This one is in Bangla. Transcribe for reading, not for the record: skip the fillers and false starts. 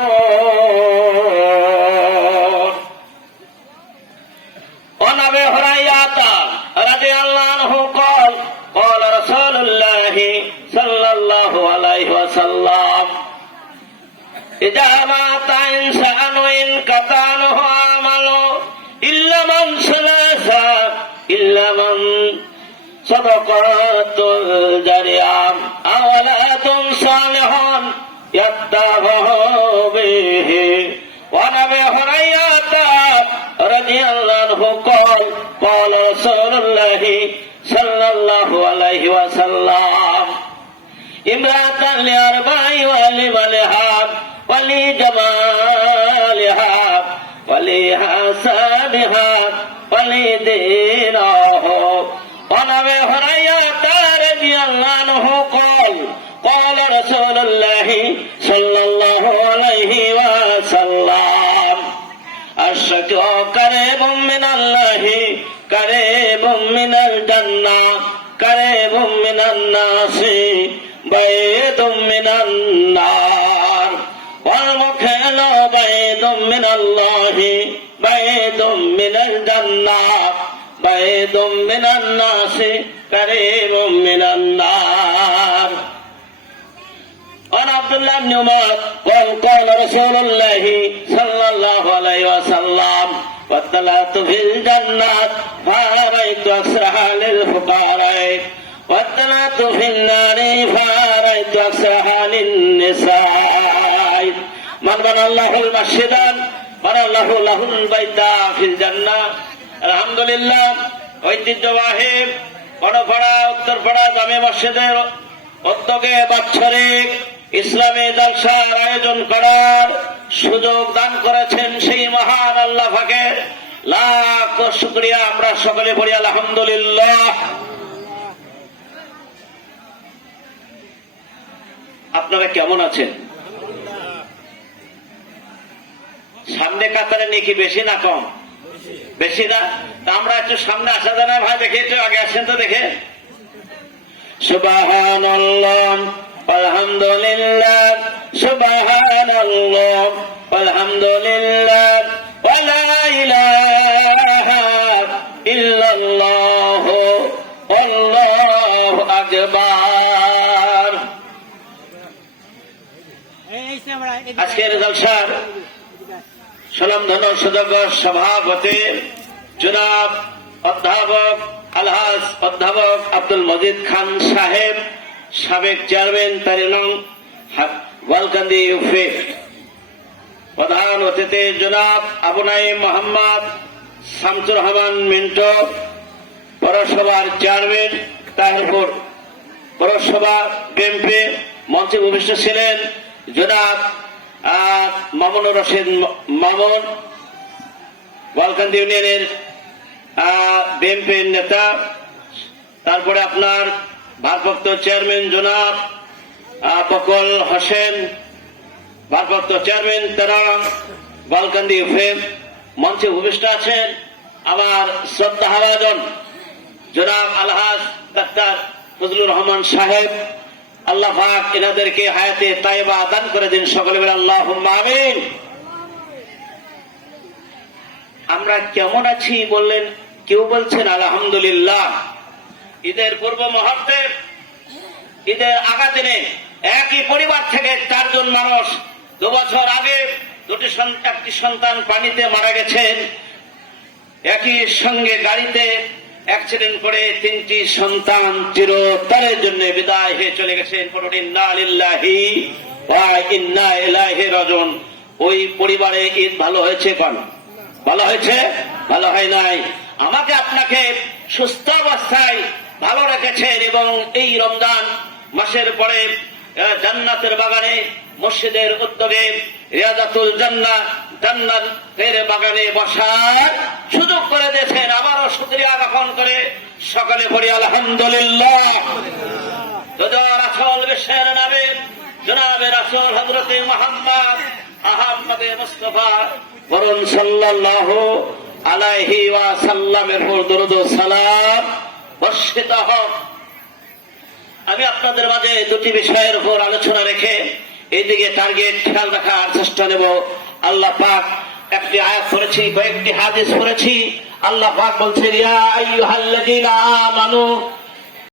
عن أبي هريرة رضي الله عنه قال قال رسول الله صلى الله عليه وسلم إذا مات إنسان انقطع عنه عمله إلا من ثلاثة إلا من صدقة جارية أو ولد صالح يتبع به. وعن أبي هريرة رضي الله عنه قال قال رسول الله صلى الله عليه وسلم امرأة لأربع ولمالها ولجمالها ولحسبها ولدينها. وعن أبي هريرة رضي الله عنه قال قال رسول الله صلى الله عليه وسلم الشكر قريب من الله قريب من الجنة قريب من الناس بعيد من النار والمكيل بعيد من الله بعيد من الجنة بعيد من الناس قريب من النار. عن عبد الله بن عمر قال رسول الله صلى الله عليه وسلم واطلعت في الجنة فرأيت أكثرها للفقراء واطلعت في النار فرأيت أكثرها للنساء. من بنى الله المسجدا بنى الله له البيت في الجنة. আলহামদুলিল্লাহ, ঐতিহ্যবাহী বড়পাড়া উত্তরপাড়া জামে মসজিদের উদ্যোগে বাৎসরিক ইসলামী জলসার আয়োজন করার সুযোগ দান করেছেন সেই মহান আল্লাহ পাকের লাখ শুকরিয়া। আমরা সকলে পড়ি আলহামদুলিল্লাহ। আপনারা কেমন আছেন? সামনে কাতারে নেকি বেশি না কম? বেশি না? আমরা একটু সামনে আসা যায় না ভাই? দেখে একটু আগে আসেন তো দেখে। সুবহানাল্লাহ আলহামদুলিল্লাহ সুবহানাল্লাহ আলহামদুলিল্লাহ ওয়া লা ইলাহা ইল্লাল্লাহ আল্লাহু আকবার। আজকের জলসার স্বনামধন্য সুযোগ্য সভাপতি জনাব অধ্যাপক আলহাজ অধ্যাপক আব্দুল মজিদ খান সাহেব, সাবেক চেয়ারম্যান তারিনং ওয়ালকান্দি ইউপি। প্রধান অতিথি জনাব আবু নাঈম মোহাম্মদ শামসুর রহমান মিন্টু, পৌরসভার চেয়ারম্যান তাহিরপুর পৌরসভা বিএনপি। মঞ্চে উপস্থিত ছিলেন জনাব মামুনুর রশিদ মামুন, ওয়ালকান্দি ইউনিয়নের বিএনপির নেতা। তারপরে আপনার ভারপ্রাপ্ত চেয়ারম্যান জনাব বকুল হোসেন, ভারপ্রাপ্ত চেয়ারম্যান তারা ওয়ালকান্দি ইউপি। মঞ্চে উপস্থিত আছেন আমার শ্রদ্ধাভাজন জনাব আলহাজ ডাক্তার ফজলুর রহমান সাহেব। আল্লাহ পাক এনাদেরকে হায়াতে তাইবা দান করে দিন, সকলে বলে আল্লাহুম্মা আমিন। আমরা কেমন আছি বললেন? কেউ বলছেন আলহামদুলিল্লাহ। ঈদের পূর্ব মুহূর্তে, ঈদের আগা দিনে একই পরিবার থেকে 4 জন মানুষ 2 বছর আগে একটি সন্তান পানিতে মারা গেছেন। একই সঙ্গে গাড়িতে অ্যাক্সিডেন্ট করে 3টি সন্তান চিরতরের জন্য বিদায় হয়ে চলে গেছেন। ইন্না লিল্লাহি ওয়া ইন্না ইলাইহি রাজিউন। ওই পরিবারে ঈদ ভালো হয়েছে? কোন ভালো হয়েছে? ভালো হয় নাই। আমাকে আপনাকে সুস্থ অবস্থায় ভালো রেখেছেন এবং এই রমজান মাসের পরে জান্নাতের বাগানে মসজিদের উদ্যোগে রিয়াজাতুল জান্নাহ জান্নাতের বাগানে বসার সুযোগ করে দিয়েছেন। আবারও শুকরিয়া জ্ঞাপন করে সকলে পড়ি আলহামদুলিল্লাহ। রাসূল বিশ্বের নবী জনাবে রাসূল হযরতে মুহাম্মদ আহমদে মুস্তাফা বরুন সাল্লাল্লাহু আলাইহি ওয়াসাল্লামের উপর দরুদ ও সালাম বর্ষিত হোক। আমি আপনাদের মাঝে দুটি বিষয়ের উপর আলোচনা রেখে এইদিকে টার্গেট খেয়াল রাখার চেষ্টা নেব। আল্লাহ পাক একটি আয়াত পড়েছি, কয়েকটি হাদিস পড়েছি। আল্লাহ পাক বলছেন, ইয়া আইয়ুহাল্লাযীনা আমানু